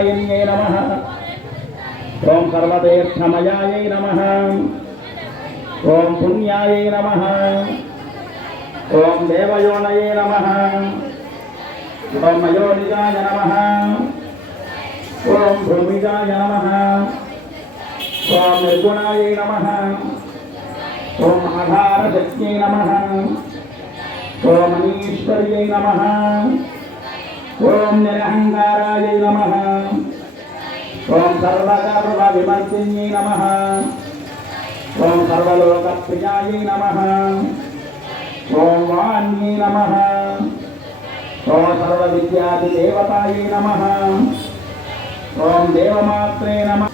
प्रदायिन्यै नमः। ओम सर्वतीर्थमयायै नमः। ओम पुण्यायै नमः। ओम देवयोनये नमः। ओम मयोनिजाय नमः। ओम भूमिजाय नमः। ओम निर्गुणायै नमः। ओम आधारशक्त्यै नमः। ओम अनीश्वर्यै नमः। ओम निरहंकारायै नमः। ओम सर्वकर्मविमर्शिन्यै नमः। ओम सर्वलोकप्रियायै नमः। ओम वाण्यै नमः। ओम सर्वविद्यादिदेवतायै नमः। ओम देवमात्रे नमः।